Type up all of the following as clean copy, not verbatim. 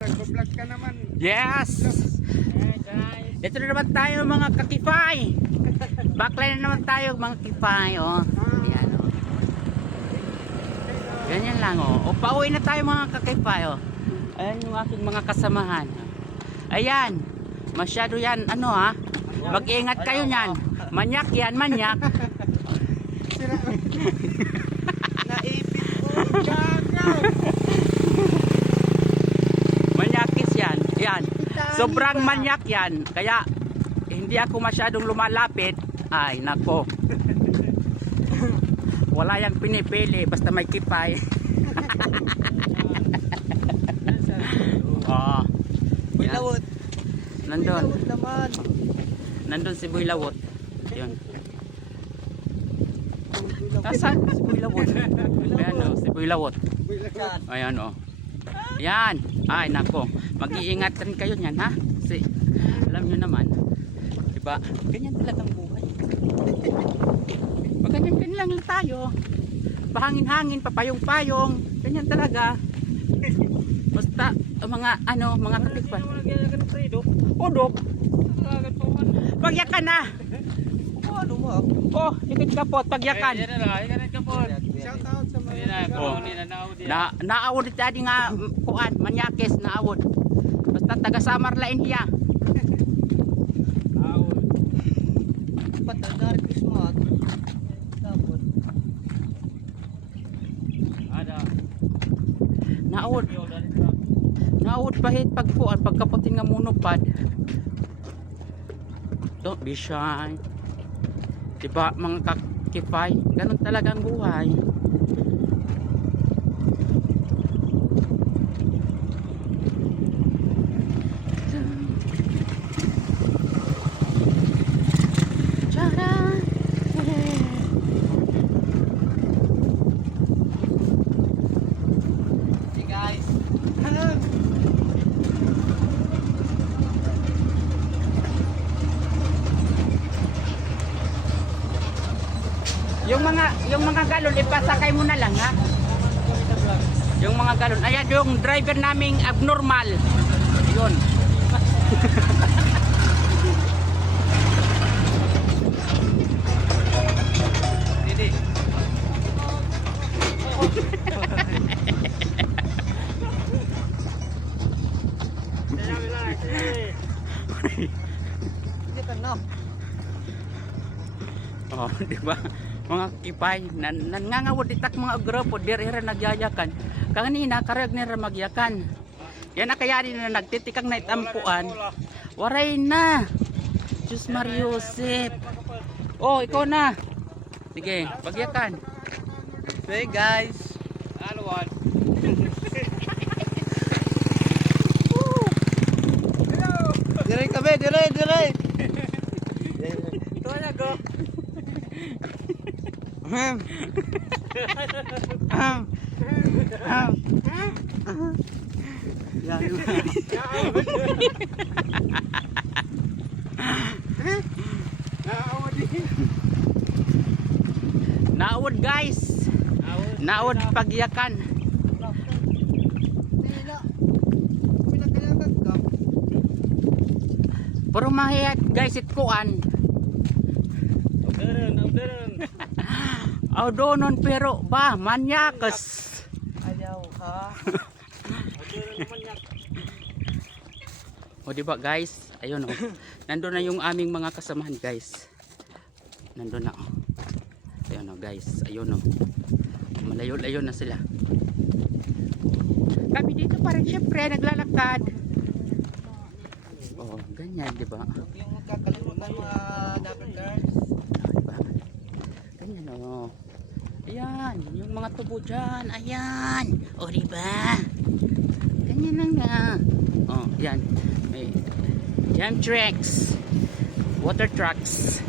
Nag-vlog ka naman. Yes! Ito na naman tayo mga kakifay. Backline na naman tayo mga kifay. Oh. Ayan, oh. Ganyan lang oh. O pauwi na tayo mga kakifay. Oh. Ayan yung aking mga kasamahan. Ayan. Masyado yan. Ano ha? Mag-iingat kayo niyan. Manyak yan, manyak. Naipit ko. Gagaw. Manyakis yan. Yan. Sobrang manyak yan. Kaya hindi ako masyadong lumalapit. Ay, nako. Wala yang pinipili. Basta may kipay. Oh. Buylawot. Nandun. Buylawot naman. Nandun si Buylawot. Yun. Nasaan si Buylawot? Ayan o, si Buylawot. Buylawot. Ayan o. Ayan. Ay, nako. Mag-iingat rin kayo niyan, ha? Kasi, alam nyo naman, diba, ganyan talagang buhay. Ganyan lang tayo. Pahangin-hangin, papayong-payong. Ganyan talaga. Basta, mga, mga katikpan. Udok. Pagyakan na. Ano mo? Oh, ikit kapot, pagyakan. Shout out sa mga Naawod tadi nga kuan, manyakis naawod. Basta taga Samar lain hiya. Awol. Patadar Christmas. Tapos ada Naawod. Naawod pahit pagkuan pagkaputin nga monopod. Don't be shy. Diba mga kakifay, ganun talaga ang buhay. hey guys. Yung mga galon ipasakay mo na lang ha. Yung mga galon. Ayan yung driver naming abnormal. Yun. Didi. Hindi ka na. Oh, di ba? Mga kipay nangangawod itak mga grupo diri nagyayakan. Kanina karag nira magyakan. Yan na kaya rin na nagtitikang na itampuan. Waray na. Diyos Mariusip. Oh, ikaw na. Sige, pagyakan. Hey guys. Alwan. Dire kami, dire. Tuwa na go. Naawod guys. Naawod pagyakan. Pero mahiyat guys itkuan. Donon pero ba manyakas. Ayaw ha. O diba guys, ayun oh. Nandoon na yung aming mga kasamahan guys. Nandoon na oh. Ayun oh guys, ayun oh. Malayo-layo na sila. Kami dito pa rin syempre naglalakad. Oh, ganyan diba? Yung magkakalimutan mga double cars. Diba? Ganyan oh. Ayan, yung mga tubo dyan. Ayan. O diba? Ganyan lang na. Oh, yan. May jam trucks. Water trucks.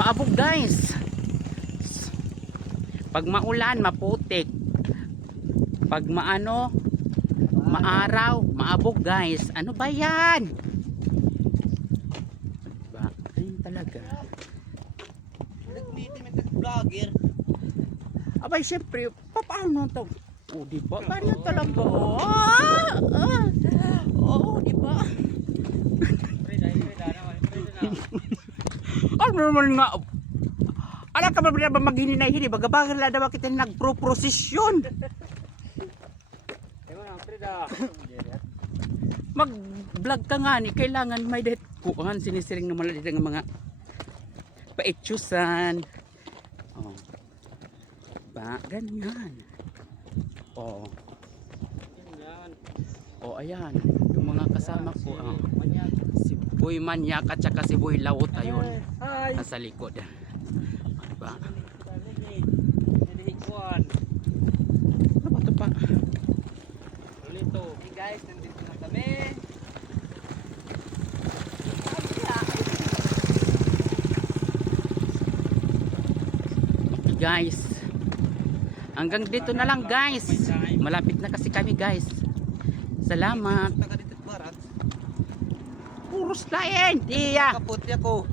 Maabog guys. Pag maulan, maputik. Pag maano, maaraw, maabog guys. Ano ba yan? Diba? Ayun talaga. Nag-meeting with the vlogger. Abay, siyempre, paano to? O, diba? Ganyan talaga. Oo, diba? Ano naman nga? Alam ka ba ba maghininay-hini? Bagabagan lang daw kita nagpro-prosesyon. Mag-vlog ka nga ni. Kailangan may dahit kuhan. Sinisiring naman dito ng mga paitsusan. Oh. Ba, ganyan. Oh. Oh, ayan. Yung mga kasama ko. Si Boy Manyak at saka si Boy Laut ayun. Nasa likod. Diba? Ano ba ito pa? Hey guys, nandito na kami. Okay guys. Hanggang dito na lang guys. Malapit na kasi kami guys. Salamat. Taga dito barat. Puros lain. Iya. Kaputi ako.